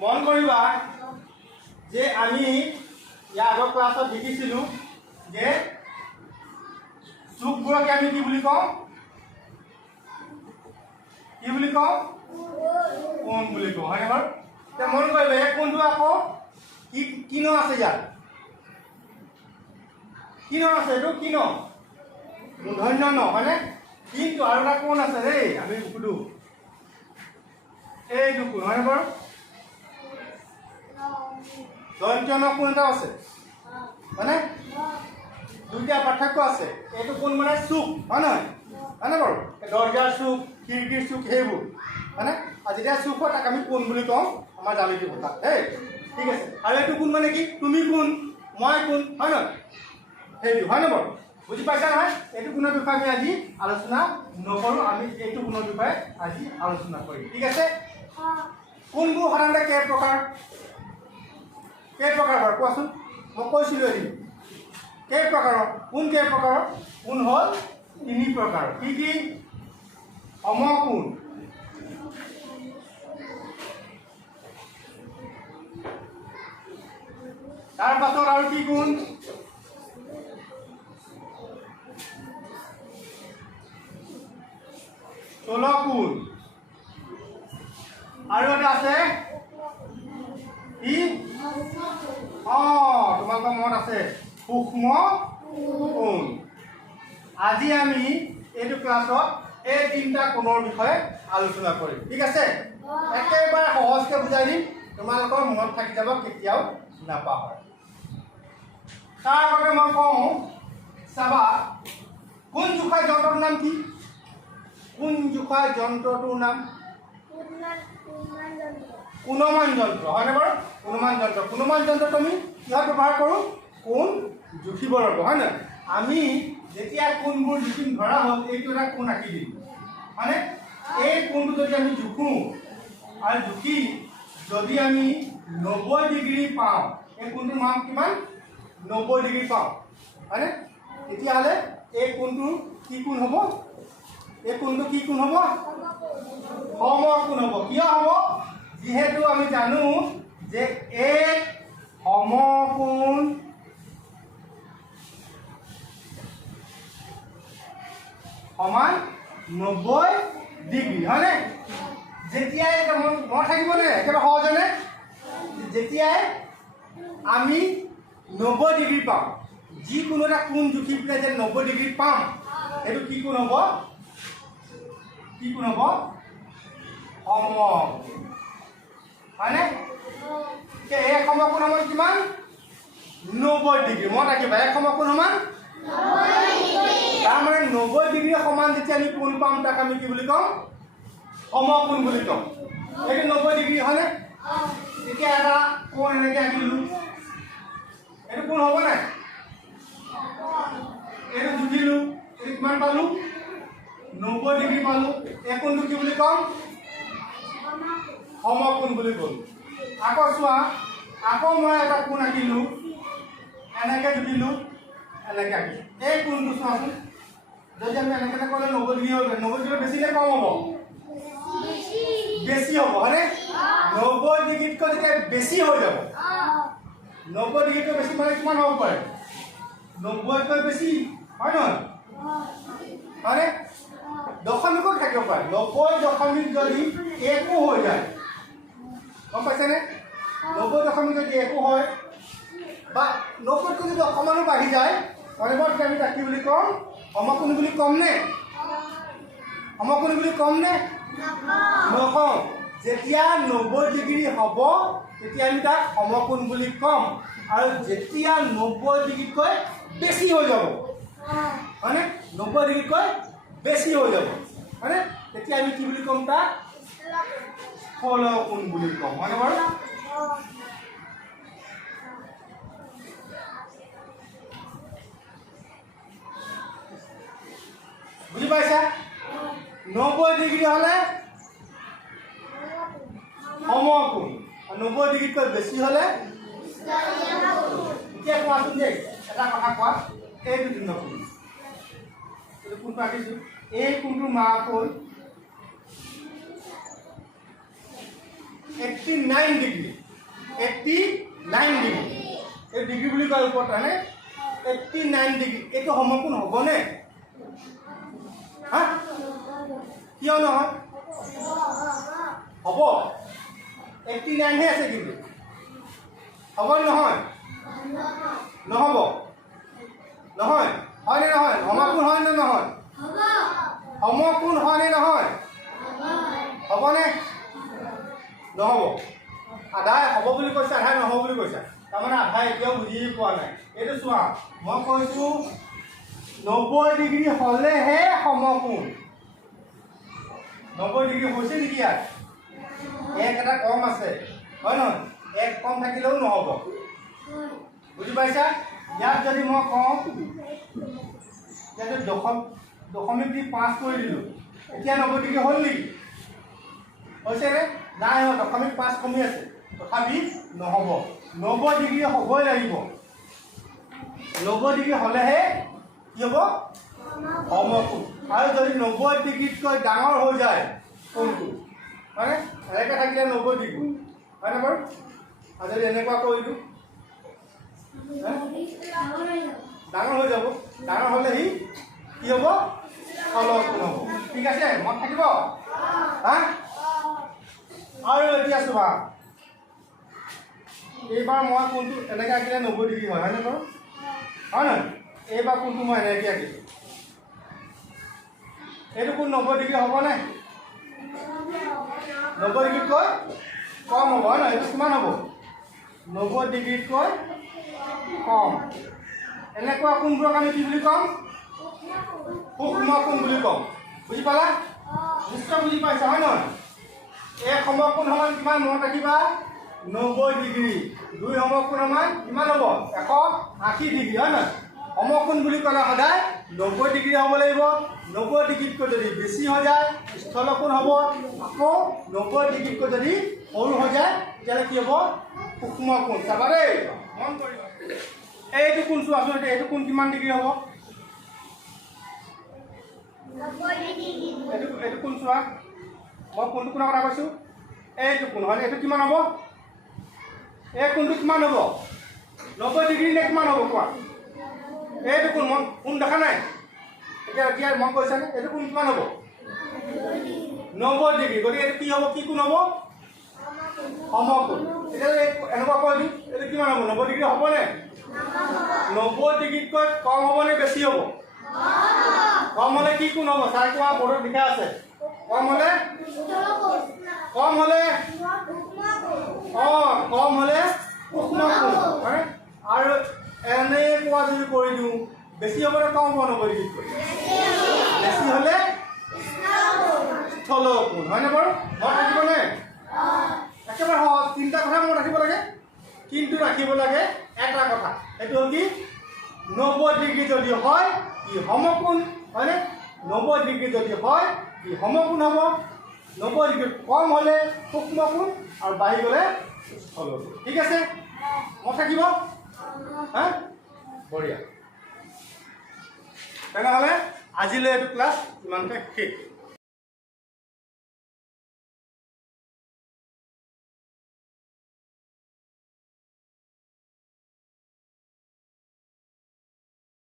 মন কৰিবা যে আমি ইয়াৰ আগৰ ক্লাছত শিকিছিলোঁ যে চুকবোৰকে আমি কি বুলি কওঁ? কি বুলি কওঁ? কোণ বুলি কওঁ, হয়নে বাৰু? এতিয়া মন কৰিবা এই কোণটো আকৌ কি ন আছে ইয়াত? কি ন আছে? এইটো কি ন? মূৰ্ধন্য ন, হয়নে? কিন্তু আৰু এটা কোণ আছে দেই, আমি সুধো এইটো কোণ, হয়নে বাৰু? দন্ত্য ন কোণ এটা আছে, হয়নে? দুইটা পাৰ্থক্য আছে। এইটো কোণ মানে চুক, হয় নহয়? হয়নে বাৰু? দৰ্জাৰ চুক, খিৰিকীৰ চুক, সেইবোৰ হয়নে? আৰু যেতিয়া চুক হয় তাক আমি কোণ বুলি কওঁ আমাৰ জালিটো কথা দেই। ঠিক আছে। আৰু এইটো কোণ মানে কি? তুমি কোণ, মই কোণ, হয় নহয়? সেইটো হয়নে বাৰু? বুজি পাইছা নহয়? এইটো কোণৰ বিষয়ে আমি আজি আলোচনা নকৰোঁ, আমি এইটো কোণৰ বিষয়ে আজি আলোচনা কৰিম। ঠিক আছে? কোণবোৰ সাধাৰণতে কেইপ্ৰকাৰ বাৰু কোৱাচোন? মই কৈছিলোঁ এদিন কেইপ্ৰকাৰৰ কোণ, কেইপ্ৰকাৰৰ কোণ হ'ল 3 প্ৰকাৰৰ। কি কি? সমকোণ, তাৰ পাছত আৰু কি কোণ? চলকোণ, আৰু এটা আছে কি? তোমালোকৰ মনত আছে সূক্ষ্ম কোণ। আজি আমি এইটো ক্লাছত এই 3টা কোণৰ বিষয়ে আলোচনা কৰিম। ঠিক আছে? একেবাৰে সহজকৈ বুজাই দিম, তোমালোকৰ মনত থাকি যাব, কেতিয়াও নাপাহৰে। তাৰ আগতে মই কওঁ, চাবা কোণ জোখা যন্ত্ৰটোৰ নাম কি? কোণ জোখা যন্ত্ৰটোৰ নাম কোণমান যন্ত্ৰ, হয়নে বাৰু? কোণমান যন্ত্ৰ। কোণমান যন্ত্ৰটো আমি কিহত ব্যৱহাৰ কৰোঁ? কোণ জুখিবৰ বাবে, হয় নহয়? আমি যেতিয়া কোণবোৰ জুখিম, ধৰা হ'ল এইটো এটা কোণ আঁকি দিম, হয়নে? এই কোণটো যদি আমি জুখোঁ আৰু জুখি যদি আমি 90 ডিগ্ৰী পাওঁ, এই কোণটোৰ মান কিমান? 90 ডিগ্ৰী পাওঁ, হয়নে? তেতিয়াহ'লে এই কোণটো কি কোণ হ'ব? এই কোণটো কি কোণ হ'ব? সমকোণ হ'ব। কিয় হ'ব? যিহেতু আমি জানো যে এক সমকোণ সমান 90 ডিগ্ৰী, হয়নে? যেতিয়াই মনত থাকিবনে? একেবাৰে সহজেনে? যেতিয়াই আমি 90 ডিগ্ৰী পাম, যিকোনো এটা কোণ জুখি পেলাই যে 90 ডিগ্ৰী পাম, সেইটো কি কোণ হ'ব? কি কোণ হ'ব? সমকোণ, হয়নে? এক সমকোণ সমান কিমান? 90 ডিগ্ৰী। মনত ৰাখিবা, এক সমকোণ সমান 90 ডিগ্ৰী। তাৰমানে 90 ডিগ্ৰী সমান যেতিয়া আমি কোণ পাম, তাক আমি কি বুলি কওঁ? সমকোণ বুলি কওঁ। এইটো 90 ডিগ্ৰী, হয়নে? এতিয়া এটা কোণ এনেকৈ আঁকিলোঁ, এইটো কোণ হ'ব নাই? এইটো জুখিলোঁ, এইটো কিমান পালোঁ? 90 ডিগ্ৰী পালোঁ। এই কোণটো কি বুলি ক'ম? সমকোণ বুলি ক'লোঁ। আকৌ চোৱা, আকৌ মই এটা কোণ আঁকিলোঁ, এনেকৈ জুখিলোঁ, এনেকৈ আঁকিলোঁ। এই কোণটো চোৱাচোন, যদি আমি এনেকৈ কৰিলে 90 ডিগ্ৰী হ'ব। 90 ডিগ্ৰী বেছি নে কম হ'ব? বেছি হ'ব, হয়নে? 90 ডিগ্ৰীতকৈ যেতিয়া বেছি হৈ যাব, 90 ডিগ্ৰীতকৈ বেছি মানে কিমান হ'ব পাৰে? 90তকৈ বেছি, হয় নহয়? হয়নে? দশমিকত থাকিব পাৰে। 90 দশমিক যদি 1 হৈ যায়, গম পাইছেনে? 90 দশমিক যদি 1 হয় বা 90তকৈ যদি অকণমানো বাঢ়ি যায়, তেতিয়া আমি তাক কি বুলি ক'ম? সমকোণ বুলি ক'মনে? সমকোণ বুলি ক'মনে? নকওঁ। যেতিয়া 90 ডিগ্ৰী হ'ব, তেতিয়া আমি তাক সমকোণ বুলি ক'ম। আৰু যেতিয়া 90 ডিগ্ৰীতকৈ বেছি হৈ যাব, হয়নে? 90 ডিগ্ৰীতকৈ বেছি হৈ যাব, হয়নে? তেতিয়া আমি কি বুলি ক'ম? তাক স্থলকোণ বুলি ক'ম, হয়নে বাৰু? বুজি পাইছা? 90 ডিগ্ৰী হ'লে সমকোণ, আৰু 90 ডিগ্ৰীতকৈ বেছি হ'লে এতিয়া কোৱাচোন দেই, এটা কথা কোৱা, এইটো কোণ কোণ? এইটো কোণটো আঁকিছোঁ, এই কোণটোৰ মাপ হ'ল 89 ডিগ্ৰী 89 ডিগ্ৰী এই ডিগ্ৰী বুলি কয় ওপৰত হয়নে 89 ডিগ্ৰী এইটো সমকোণ হ'বনে হা কিয় নহয় হ'ব 89 হে আছে কিন্তু হ'ব নহয় নহ'ব নহয় হয়নে নহয় সমকোণ হয় নে নহয় সমকোণ হয় নে নহয় হ'বনে নহ'ব আধাই হ'ব বুলি কৈছে আধাই নহ'ব বুলি কৈছে তাৰমানে আধাই এতিয়াও বুজি পোৱা নাই এইটো চোৱা মই কৈছোঁ 90 ডিগ্ৰী হ'লেহে সমকোণ 90 ডিগ্ৰী হৈছে নেকি ইয়াত এক এটা কম আছে হয় নহয় এক কম থাকিলেও নহ'ব বুজি পাইছা ইয়াত যদি মই কওঁ ইয়াতে 0.5 কৰি দিলোঁ এতিয়া 90 ডিগ্ৰী হ'ল নেকি হৈছেনে নাই হয় 0.5 কমি আছে তথাপি নহ'ব 90 ডিগ্ৰী হ'বই লাগিব 90 ডিগ্ৰী হ'লেহে কি হ'ব সমকোণ আৰু যদি 90 ডিগ্ৰীতকৈ ডাঙৰ হৈ যায় কোণটো মানে এনেকৈ থাকিলে 90 ডিগ্ৰী হয়নে বাৰু আৰু যদি এনেকুৱা কৰি দিওঁ ডাঙৰ হৈ যাব ডাঙৰ হ'লে সি কি হ'ব সমকোণ হ'ব ঠিক আছে মনত থাকিব হা আৰু এতিয়া চোৱা এইবাৰ মই কোণটো এনেকৈ আঁকিলে 90 ডিগ্ৰী হয় হয়নে বাৰু হয় নহয় এইবাৰ কোণটো মই এনেকৈ আঁকিছোঁ এইটো কোণ 90 ডিগ্ৰী হ'বনে 90 ডিগ্ৰীতকৈ কম হ'ব হয় নহয় এইটো কিমান হ'ব 90 ডিগ্ৰীতকৈ কম এনেকুৱা কোণবোৰক আমি কি বুলি ক'ম সূক্ষ্ম কোণ বুলি ক'ম বুজি পালা নিশ্চয় বুজি পাইছা হয় নহয় এক সমকোণ সমান কিমান মনত ৰাখিবা 90 ডিগ্ৰী দুই সমকোণ সমান কিমান হ'ব 180 ডিগ্ৰী হয় নহয় সমকোণ বুলি ক'লে সদায় 90 ডিগ্ৰী হ'ব লাগিব 90 ডিগ্ৰীতকৈ যদি বেছি হৈ যায় স্থলকোণ হ'ব আকৌ 90 ডিগ্ৰীতকৈ যদি সৰু হৈ যায় তেতিয়াহ'লে কি হ'ব সূক্ষ্ম কোণ চাবা দেই মন কৰিবা এইটো কোণ চোৱাচোন এতিয়া এইটো কোণ কিমান ডিগ্ৰী হ'ব এইটো কোণ চোৱা মই কোনটো কোণৰ কথা কৈছোঁ এইটো কোণ হয়নে এইটো কিমান হ'ব এই কোণটো কিমান হ'ব 90 ডিগ্ৰী নে কিমান হ'ব কোৱা এইটো কোণ মই কোণ দেখা নাই এতিয়া মন কৰিছানে এইটো কোণ কিমান হ'ব 90 ডিগ্ৰী গতিকে এইটো কি হ'ব কি কোণ হ'ব সমকোণ এতিয়া এনেকুৱা কৈ দিওঁ এইটো কিমান হ'ব 90 ডিগ্ৰী হ'বনে 90 ডিগ্ৰীতকৈ কম হ'বনে বেছি হ'ব কম হ'লে কি কোণ হ'ব চাই কোৱা বৰ্ডত লিখা আছে কম হ'লে কম হ'লে কম হ'লে সূক্ষ্ম কোণ হয় আৰু এনেকুৱা যদি কৰি দিওঁ বেছি হ'বনে কম হ'ব 90 ডিগ্ৰীতকৈ বেছি হ'লে স্থল কোণ হয়নে বাৰু মনত ৰাখিবনে একেবাৰে সহজ তিনিটা কথা মনত ৰাখিব লাগে কিন্তু ৰাখিব লাগে এটা কথা সেইটো হ'ল কি 90 ডিগ্ৰী যদি হয় ই সমকোণ হয়নে 90 ডিগ্ৰী যদি হয় ই সমকোণ হ'ব 90 ডিগ্ৰী কম হ'লে সূক্ষ্ম কোণ আৰু বাঢ়ি গ'লে স্থল কোণ ঠিক আছে মনত থাকিব হা বঢ়িয়া তেনেহ'লে আজিলৈ এইটো ক্লাছ ইমানতে শেষ